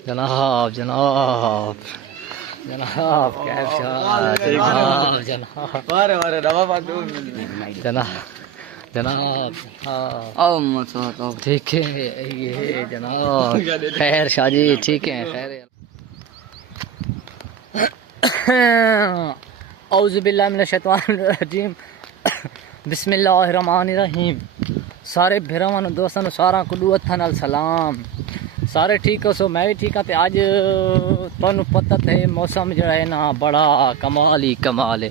جناب جناب جناب کیف جناب جناب جناب جناب ٹھیک ہے یہ جناب خیر شاہ جی ٹھیک ہے خیر اعوذ باللہ من الشیطان الرجیم بسم اللہ الرحمن الرحیم سارے بھراواں نوں دوستاں نوں ساراں کو ہتھاں نال سلام سارے ٹھیک ہو سو میں بھی ٹھیک ہاں تے اج تانوں پتہ تے موسم جڑا ہے نا بڑا کمال ہی کمال ہے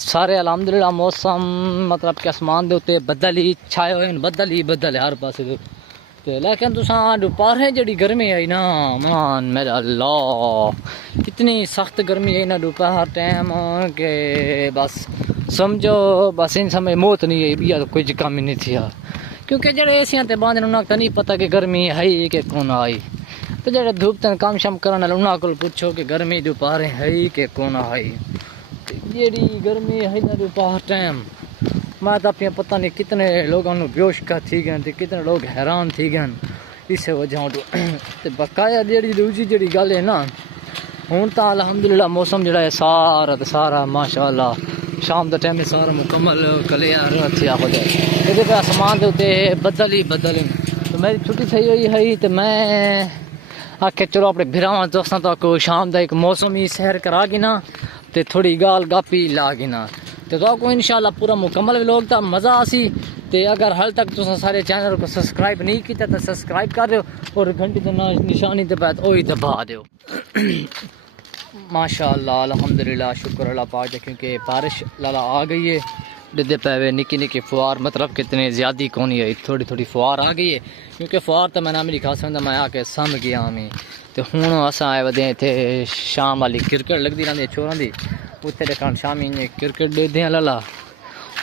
سارے الحمدللہ موسم مطلب کہ آسمان دے اوتے بدل ہی چھائے ہوئے ہیں بدل ہی بدل ہے ہر پاسے تے لیکن تساں دوپہر جڑی گرمی آئی نا مان میرا اللہ اتنی سخت گرمی ہے نا دوپہر ٹائم کہ بس سمجھو بس ان سمے موت نہیں ہے بیا تو کوئی کام ہی نہیں تھیا کیونکہ جڑے ایسیاں تے باندھن انہاں کو نہیں پتہ کہ گرمی ہے کہ کون آئی تو جڑے دھوپ تے کام شام کرن والے انہاں کو پوچھو کہ گرمی دوپہر ہے کہ کون آئی جیڑی گرمی ہے نا دوپہر ٹائم میں تو اپنے پتہ نہیں کتنے لوگوں نے بیوش کا تھی گئے تے کتنے لوگ حیران تھی گئے اس وجہ تو بقایا جیڑی دوسری جیڑی گل ہے نا ہوں تو الحمدللہ موسم جڑا ہے سارا ماشاءاللہ شام دا ٹائم سارا مکمل کلیئر تھیا ہو جائے یہ پہ آسمان دے اوتے بدل ہی بدل تو میری چھٹی تھی ہوئی ہے تو میں آخیا چلو اپنے بھراواں دوستاں تک شام دا ایک موسمی سیر کرا گنا تے تھوڑی گال گاپی لا گنا تو کو انشاءاللہ پورا مکمل ولاگ تا مزہ آسی تے اگر حال تک تساں سارے چینل کو سبسکرائب نہیں کیتا تو سبسکرائب کر دیو اور گھنٹی تے نشانی تے بعد اوہی دبا دیو ماشاءاللہ الحمدللہ شکر اللہ پاک دا کیونکہ بارش لالا آ گئی ہے ڈدے پے نکی نکی فوار مطلب کتنے زیادی کونی ہے تھوڑی تھوڑی فوار آ گئی ہے کیونکہ فوار تو میں نام نہیں کھا سکتا میں آ کے سم گیا ہمیں تو ہوں اساں آئے ودے اتنے شام والی کرکٹ لگتی رہتی چوراں دی اتنے دکھان شامی کرکٹ دے دیں لالا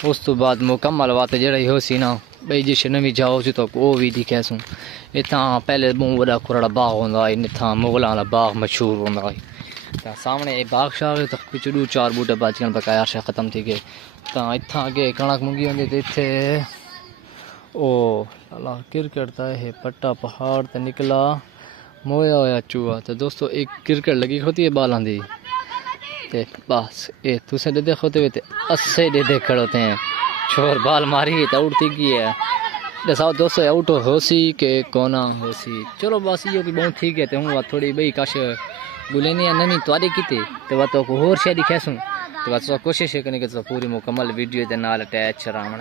اس تو بعد مکمل بات جڑا ہی ہو سی نا بھائی جس نوی جاؤ سی تو وہ بھی دکھے سوں اتنا پہلے بہت بڑا کھرڑا باغ ہوندا ہے اتنا مغلاں والا باغ مشہور ہوندا ہے سامنے باغ شاہ تو کچھ دو چار بوٹے بچ گئے بقایا شاہ ختم تھی گئے تو اتنا اگے کنک منگی ہوندی تو اتنے او لالا کرکٹ تا ہے پٹا پہاڑ تے نکلا مویا ہویا چوہا تو دوستو ایک کرکٹ لگی ہوتی ہے بالاں دی تے بس اے تسے دے دیکھوتے ہوئے تے اسے دے کھڑوتے ہیں چھوڑ بال ماری تو اڑتی گئی ہے دساؤ دوستو آؤٹ ہو سی کہ کونا ہو سی چلو بس یہ کہ بہت ٹھیک ہے تو ہوں تھوڑی بئی کش گلینی نمی تواری کی تو وہ تو ہور شے دکھے سوں تو بس کوشش کرنے کہ پوری مکمل ویڈیو دے نال اٹیچ رہنا